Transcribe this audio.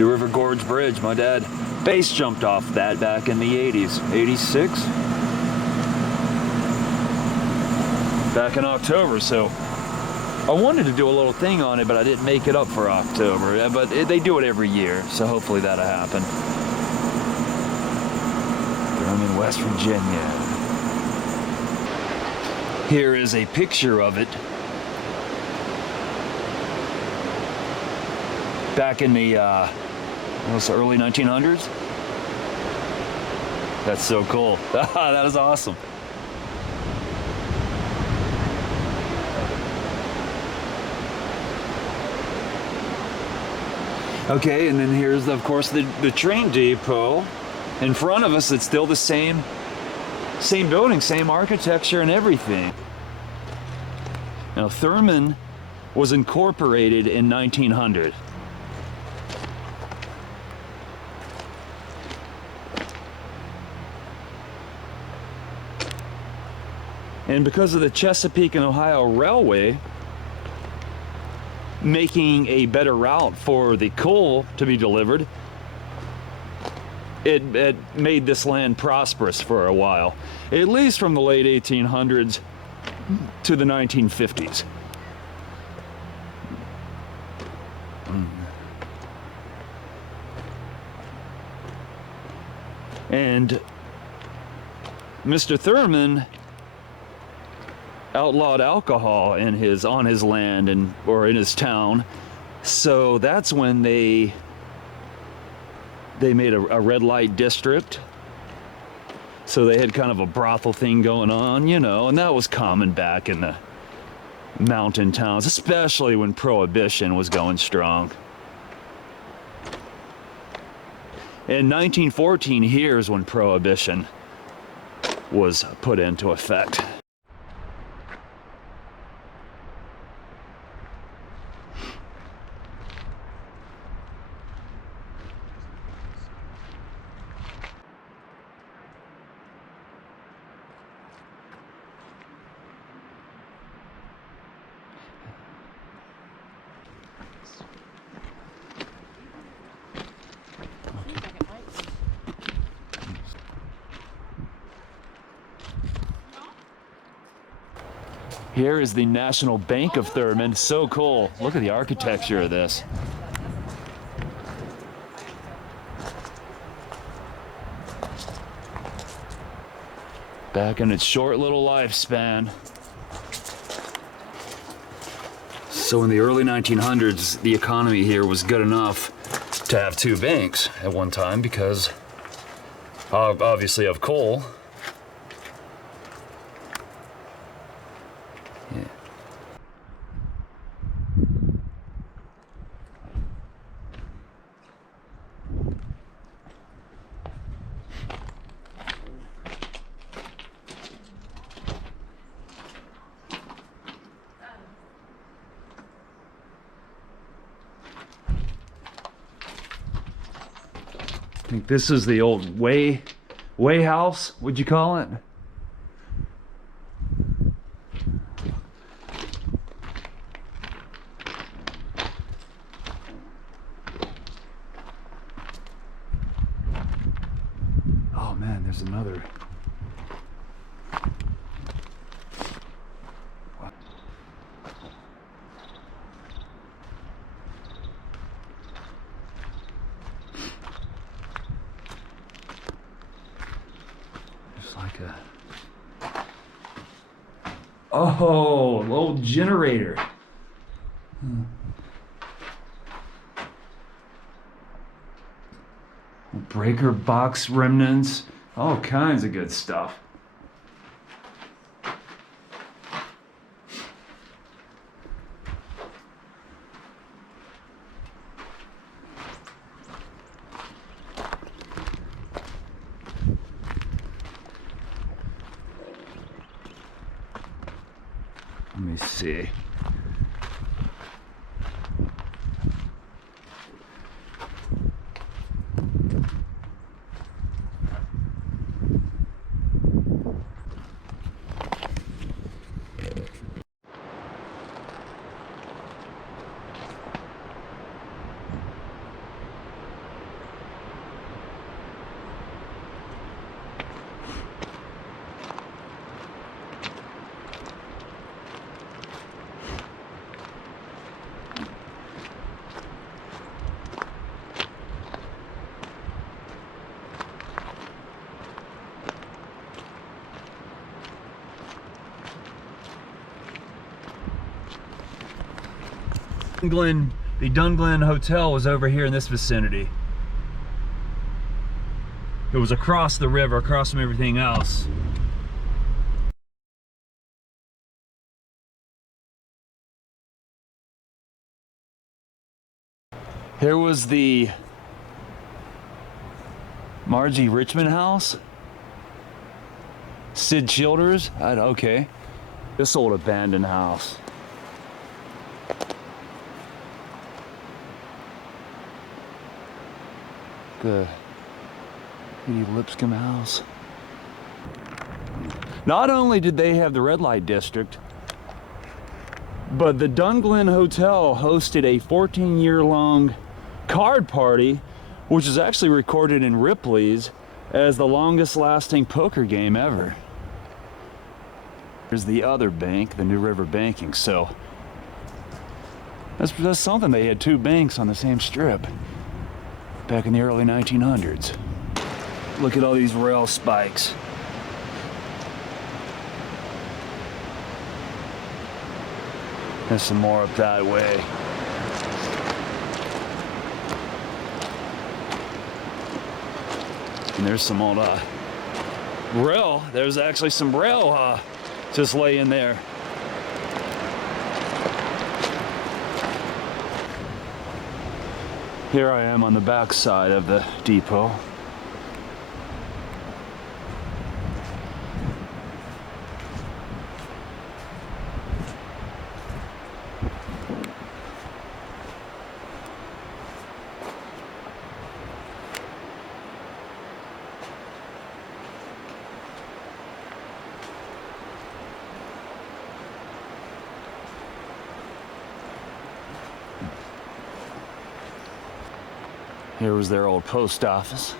New River Gorge Bridge. My dad base jumped off that back in the 80s. 86? Back in October, so I wanted to do a little thing on it, but I didn't make it up for October. But they do it every year, so hopefully that'll happen. Thurmond, West Virginia. Here is a picture of it. Back in the early 1900s. That's so cool. That is awesome. Okay, and then here's, of course, the train depot. In front of us, it's still the same building, same architecture and everything. Now, Thurmond was incorporated in 1900. And because of the Chesapeake and Ohio Railway making a better route for the coal to be delivered, it made this land prosperous for a while, at least from the late 1800s to the 1950s. And Mr. Thurmond outlawed alcohol on his land or in his town, so that's when they made a red light district. So they had kind of a brothel thing going on, you know, and that was common back in the mountain towns, especially when Prohibition was going strong. In 1914, here's when Prohibition was put into effect. Here is the National Bank of Thurmond. So cool. Look at the architecture of this. Back in its short little lifespan. So in the early 1900s, the economy here was good enough to have two banks at one time because obviously of coal. Yeah. I think this is the old way house, would you call it? Oh man, there's another. Like a old generator. Breaker box remnants, all kinds of good stuff. Let me see. The Dunglen Hotel was over here in this vicinity. It was across the river, across from everything else. Here was the Margie Richmond house. Sid Childers, okay. This old abandoned house. The Lipscomb house. Not only did they have the red light district, but the Dunglen Hotel hosted a 14-year-long card party, which is actually recorded in Ripley's as the longest lasting poker game ever. Here's the other bank, the New River Banking. So that's something. They had two banks on the same strip back in the early 1900s. Look at all these rail spikes. There's some more up that way. And there's some old rail. There's actually some rail just laying there. Here I am on the back side of the depot. Here was their old post office.